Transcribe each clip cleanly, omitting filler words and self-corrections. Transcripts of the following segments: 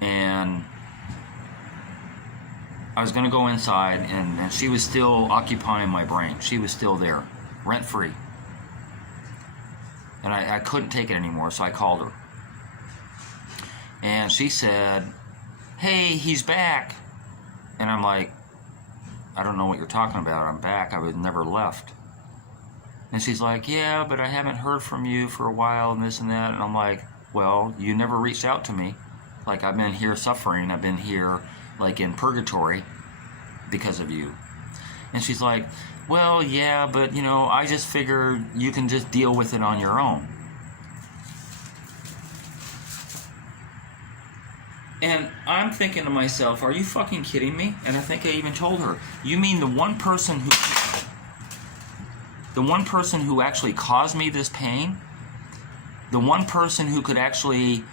And I was going to go inside, and she was still occupying my brain. She was still there, rent-free. And I couldn't take it anymore, so I called her. And she said, "Hey, he's back." And I'm like, "I don't know what you're talking about. I'm back. I was never left." And she's like, "Yeah, but I haven't heard from you for a while and this and that." And I'm like, "Well, you never reached out to me. Like, I've been here suffering. I've been here like in purgatory because of you." And she's like, "Well, yeah, but you know, I just figured you can just deal with it on your own." And I'm thinking to myself, are you fucking kidding me? And I think I even told her, "You mean the one person who actually caused me this pain, the one person who could actually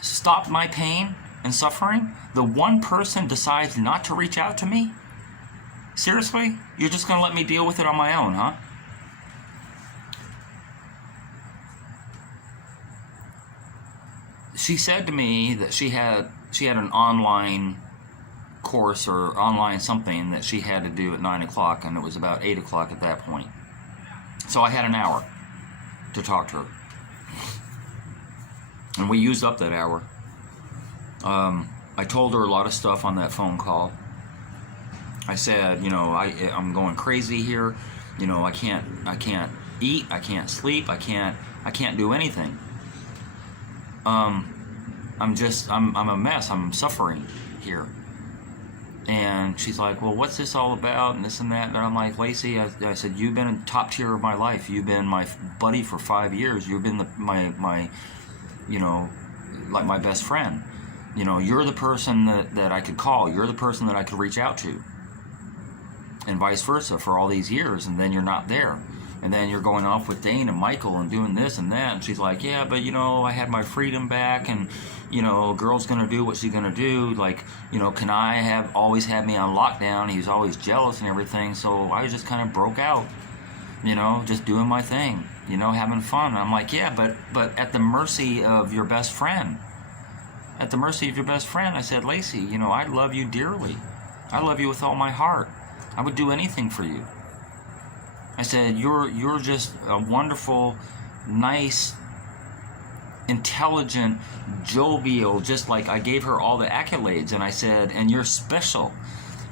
stop my pain and suffering, the one person decides not to reach out to me? Seriously? You're just going to let me deal with it on my own, huh?" She said to me that she had an online course or online something that she had to do at 9 o'clock, and it was about 8 o'clock at that point. So I had an hour to talk to her. And we used up that hour. I told her a lot of stuff on that phone call. I said, you know, I'm going crazy here. You know, I can't eat, I can't sleep, I can't do anything. I'm a mess. I'm suffering here. And she's like, "Well, what's this all about?" And this and that. And I'm like, "Lacey," I said, "you've been in top tier of my life. You've been my buddy for 5 years. You've been my you know, like my best friend. You know, you're the person that I could call. You're the person that I could reach out to. And vice versa for all these years. And then you're not there. And then you're going off with Dane and Michael and doing this and that." And she's like, "Yeah, but you know, I had my freedom back, and you know, a girl's gonna do what she's gonna do. Like, you know, can I have always had me on lockdown? He was always jealous and everything. So I just kind of broke out, you know, just doing my thing, you know, having fun." And I'm like, "Yeah, but at the mercy of your best friend. At the mercy of your best friend." I said, "Lacey, you know, I love you dearly. I love you with all my heart. I would do anything for you." I said, you're just a wonderful, nice, intelligent, jovial," just like I gave her all the accolades. And I said, "And you're special."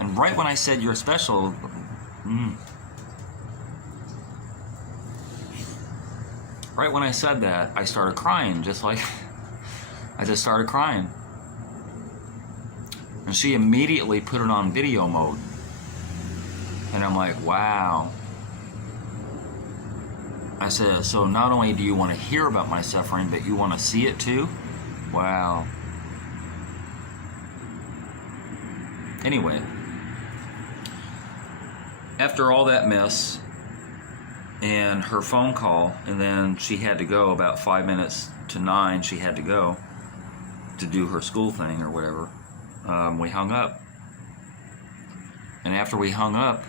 And right when I said you're special, right when I said that, I started crying, just like, I just started crying. And she immediately put it on video mode. And I'm like, wow. I said, "So not only do you want to hear about my suffering, but you want to see it too? Wow." Anyway, after all that mess and her phone call, and then she had to go about 5 minutes to 9, she had to go to do her school thing or whatever, we hung up. And after we hung up,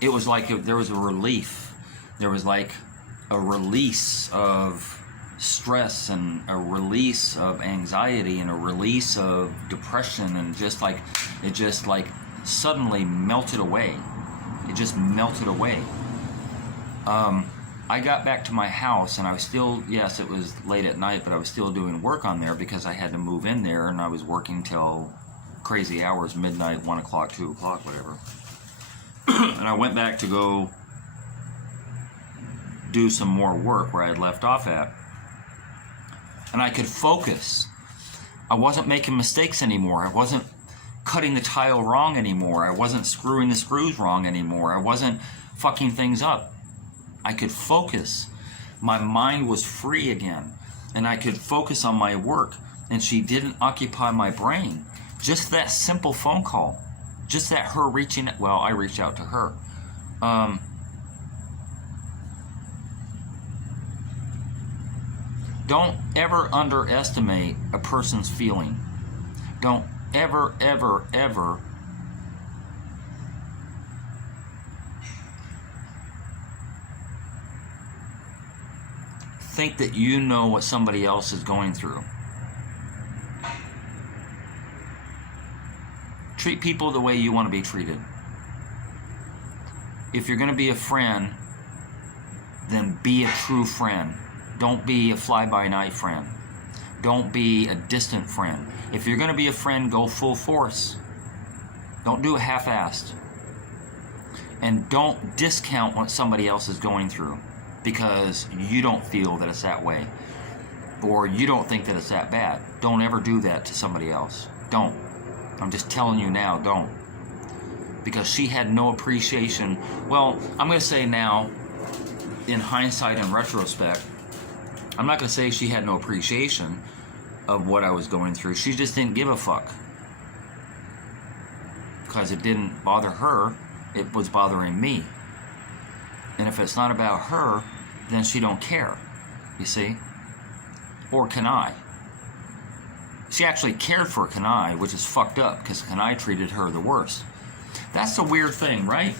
it was like there was a relief. There was like a release of stress and a release of anxiety and a release of depression, and just like it just like suddenly melted away. It just melted away. I got back to my house, and I was still, yes, it was late at night, but I was still doing work on there because I had to move in there, and I was working till crazy hours, midnight, 1 o'clock, 2 o'clock, whatever. And I went back to go do some more work where I had left off at. And I could focus. I wasn't making mistakes anymore. I wasn't cutting the tile wrong anymore. I wasn't screwing the screws wrong anymore. I wasn't fucking things up. I could focus. My mind was free again. And I could focus on my work. And she didn't occupy my brain. Just that simple phone call. Just that her reaching, well, I reached out to her. Don't ever underestimate a person's feeling. Don't ever, ever, ever think that you know what somebody else is going through. Treat people the way you want to be treated. If you're going to be a friend, then be a true friend. Don't be a fly-by-night friend. Don't be a distant friend. If you're going to be a friend, go full force. Don't do it half-assed. And don't discount what somebody else is going through because you don't feel that it's that way or you don't think that it's that bad. Don't ever do that to somebody else. Don't. I'm just telling you now, don't. Because she had no appreciation. Well, I'm going to say now, in hindsight and retrospect, I'm not going to say she had no appreciation of what I was going through. She just didn't give a fuck. Because it didn't bother her, it was bothering me. And if it's not about her, then she don't care. You see? Or can I? She actually cared for Kanai, which is fucked up because Kanai treated her the worst. That's the weird thing, right?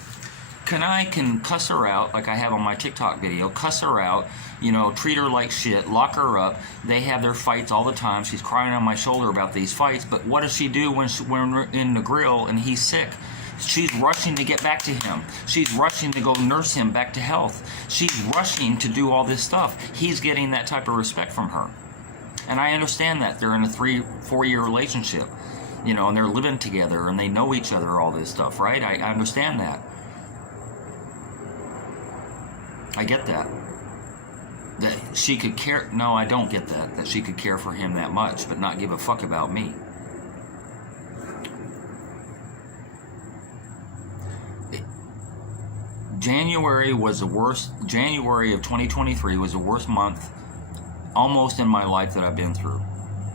Kanai can cuss her out, like I have on my TikTok video, cuss her out, treat her like shit, lock her up. They have their fights all the time. She's crying on my shoulder about these fights, but what does she do when we're in the grill and he's sick? She's rushing to get back to him. She's rushing to go nurse him back to health. She's rushing to do all this stuff. He's getting that type of respect from her. And I understand that. They're in a 3-4 year relationship, and they're living together and they know each other, all this stuff, right? I understand that. I get that. That she could care. No, I don't get that. That she could care for him that much, but not give a fuck about me. January was the worst. January of 2023 was the worst month almost in my life that I've been through.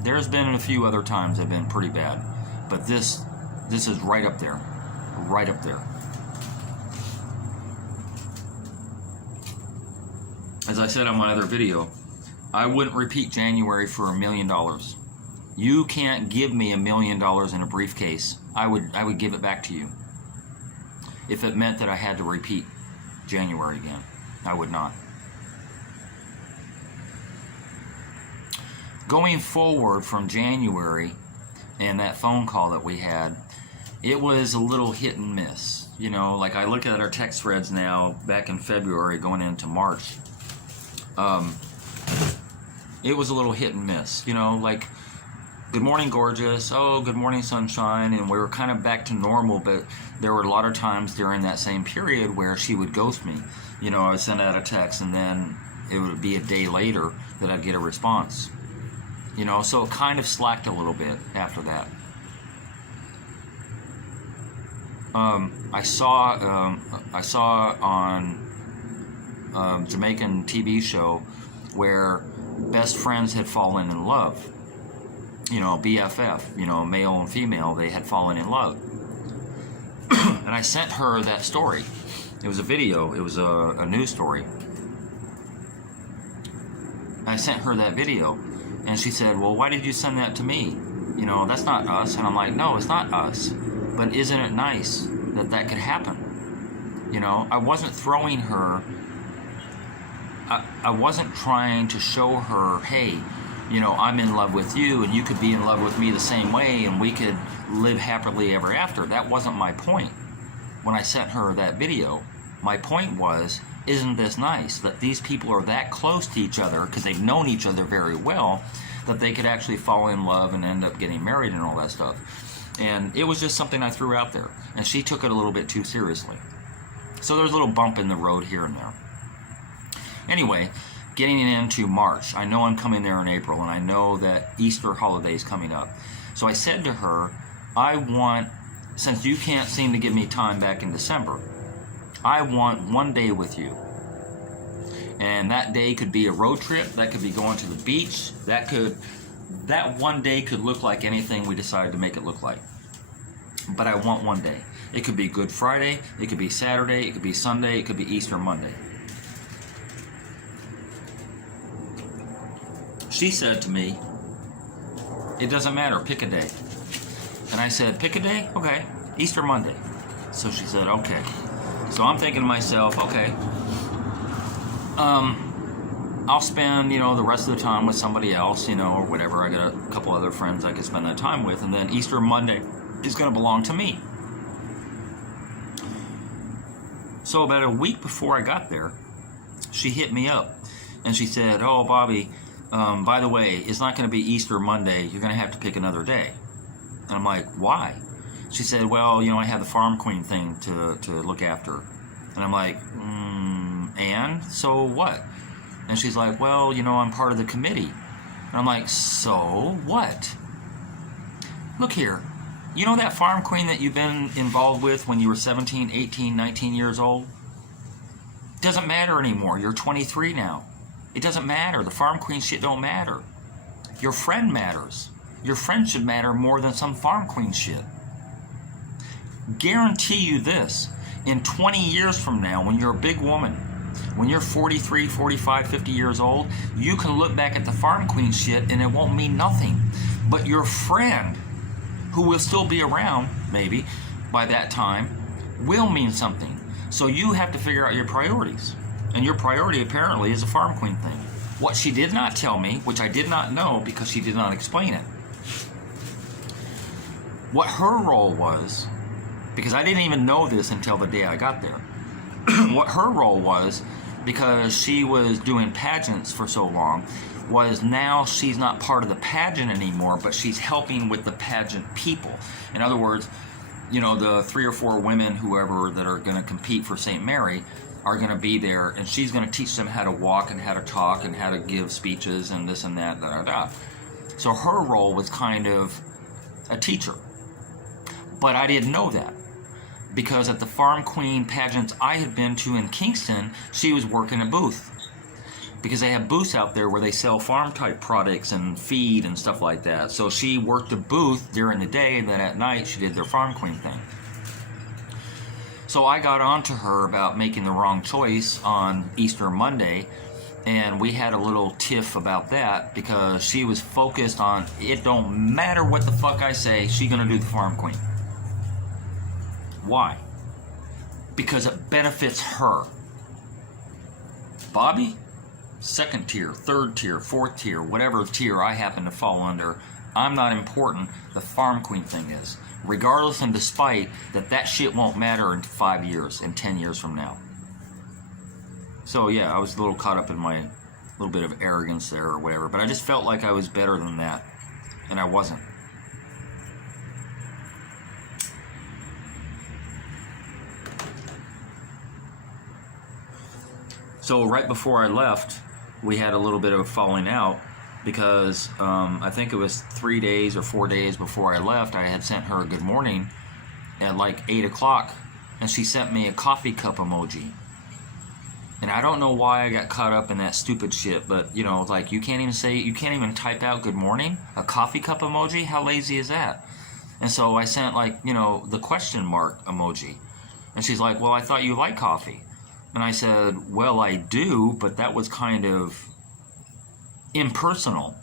There's been a few other times that have been pretty bad, but this is right up there. Right up there. As I said on my other video, I wouldn't repeat January for $1 million. You can't give me $1 million in a briefcase. I would give it back to you. If it meant that I had to repeat January again, I would not. Going forward from January and that phone call that we had, it was a little hit and miss. Like I look at our text threads now, back in February going into March, it was a little hit and miss. Like, good morning, gorgeous. Oh, good morning, sunshine. And we were kind of back to normal, but there were a lot of times during that same period where she would ghost me. I would send out a text and then it would be a day later that I'd get a response. So it kind of slacked a little bit after that. I saw on Jamaican TV show where best friends had fallen in love. BFF, male and female, they had fallen in love. And I sent her that story. It was a video, it was a news story. I sent her that video, and she said, well, why did you send that to me? That's not us. And I'm like, no, it's not us. But isn't it nice that that could happen? I wasn't throwing her, I wasn't trying to show her, hey, I'm in love with you and you could be in love with me the same way and we could live happily ever after. That wasn't my point when I sent her that video. My point was, isn't this nice that these people are that close to each other because they've known each other very well that they could actually fall in love and end up getting married and all that stuff. And it was just something I threw out there, and she took it a little bit too seriously. So there's a little bump in the road here and there. Anyway, getting into March, I know I'm coming there in April, and I know that Easter holiday is coming up. So I said to her, since you can't seem to give me time back in December, I want one day with you. And that day could be a road trip, that could be going to the beach, that one day could look like anything we decided to make it look like. But I want one day. It could be Good Friday, it could be Saturday, it could be Sunday, it could be Easter Monday. She said to me, it doesn't matter, pick a day. And I said, pick a day? Okay, Easter Monday. So she said, okay. So I'm thinking to myself, okay, I'll spend, the rest of the time with somebody else, or whatever. I got a couple other friends I could spend that time with. And then Easter Monday, is going to belong to me. So about a week before I got there, she hit me up and she said, "Oh, Bobby, by the way, it's not going to be Easter Monday. You're going to have to pick another day." And I'm like, "Why?" She said, "Well, I have the Farm Queen thing to look after." And I'm like, and so what? And she's like, "Well, I'm part of the committee." And I'm like, "So what?" Look here. You know that Farm Queen that you've been involved with when you were 17, 18, 19 years old? Doesn't matter anymore. You're 23 now. It doesn't matter. The Farm Queen shit don't matter. Your friend matters. Your friend should matter more than some Farm Queen shit. Guarantee you this. In 20 years from now, when you're a big woman, when you're 43, 45, 50 years old, you can look back at the Farm Queen shit and it won't mean nothing. But your friend, who will still be around, maybe, by that time, will mean something. So you have to figure out your priorities. And your priority, apparently, is a Farm Queen thing. What she did not tell me, which I did not know because she did not explain it, what her role was, because I didn't even know this until the day I got there, what her role was, because she was doing pageants for so long, was now she's not part of the pageant anymore, but she's helping with the pageant people. In other words, the 3 or 4 women, whoever, that are going to compete for St. Mary are going to be there, and she's going to teach them how to walk and how to talk and how to give speeches and this and that, da-da-da. So her role was kind of a teacher. But I didn't know that, because at the Farm Queen pageants I had been to in Kingston, she was working a booth. Because they have booths out there where they sell farm-type products and feed and stuff like that. So she worked a booth during the day, and then at night she did their Farm Queen thing. So I got on to her about making the wrong choice on Easter Monday, and we had a little tiff about that because she was focused on, it don't matter what the fuck I say, she's going to do the Farm Queen. Why? Because it benefits her. Bobby? Second tier, third tier, fourth tier, whatever tier I happen to fall under, I'm not important. The Farm Queen thing is. Regardless and despite that shit won't matter in 5 years and 10 years from now. So yeah, I was a little caught up in my little bit of arrogance there or whatever, but I just felt like I was better than that, and I wasn't. So right before I left, we had a little bit of a falling out because I think it was 3 days or 4 days before I left, I had sent her a good morning at like 8 o'clock, and she sent me a coffee cup emoji. And I don't know why I got caught up in that stupid shit, but like you can't even type out good morning, a coffee cup emoji. How lazy is that? And so I sent the question mark emoji, and she's like, "Well, I thought you liked coffee." And I said, "Well, I do, but that was kind of impersonal."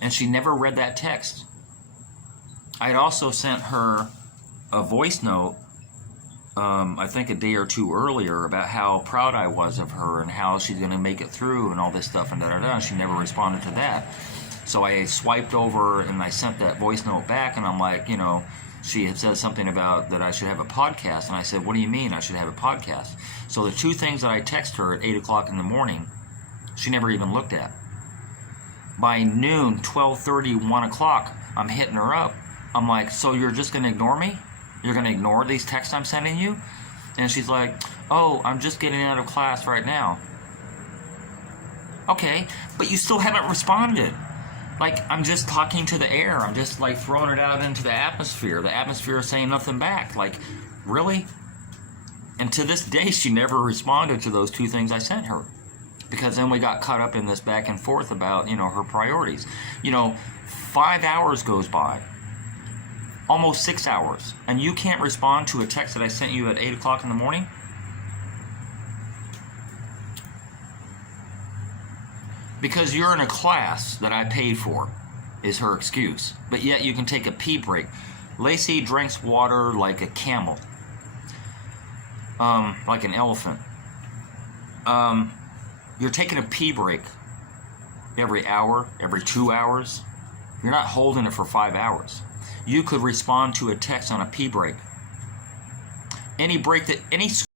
And she never read that text. I had also sent her a voice note, I think a day or two earlier, about how proud I was of her and how she's going to make it through and all this stuff and da-da-da. And she never responded to that. So I swiped over and I sent that voice note back, and I'm like, she had said something about that I should have a podcast. And I said, "What do you mean I should have a podcast?" So the 2 things that I text her at 8 o'clock in the morning, she never even looked at. By noon, 12:30, 1 o'clock, I'm hitting her up. I'm like, "So you're just going to ignore me? You're going to ignore these texts I'm sending you?" And she's like, "Oh, I'm just getting out of class right now." Okay, but you still haven't responded. Like, I'm just talking to the air. I'm just like throwing it out into the atmosphere. The atmosphere is saying nothing back. Like, really? And to this day, she never responded to those 2 things I sent her. Because then we got caught up in this back and forth about, her priorities. 5 hours goes by. Almost 6 hours. And you can't respond to a text that I sent you at 8 o'clock in the morning? Because you're in a class that I paid for, is her excuse. But yet you can take a pee break. Lacey drinks water like a camel. Like an elephant. You're taking a pee break every hour, every 2 hours. You're not holding it for 5 hours. you could respond to a text on a P break. Any break that any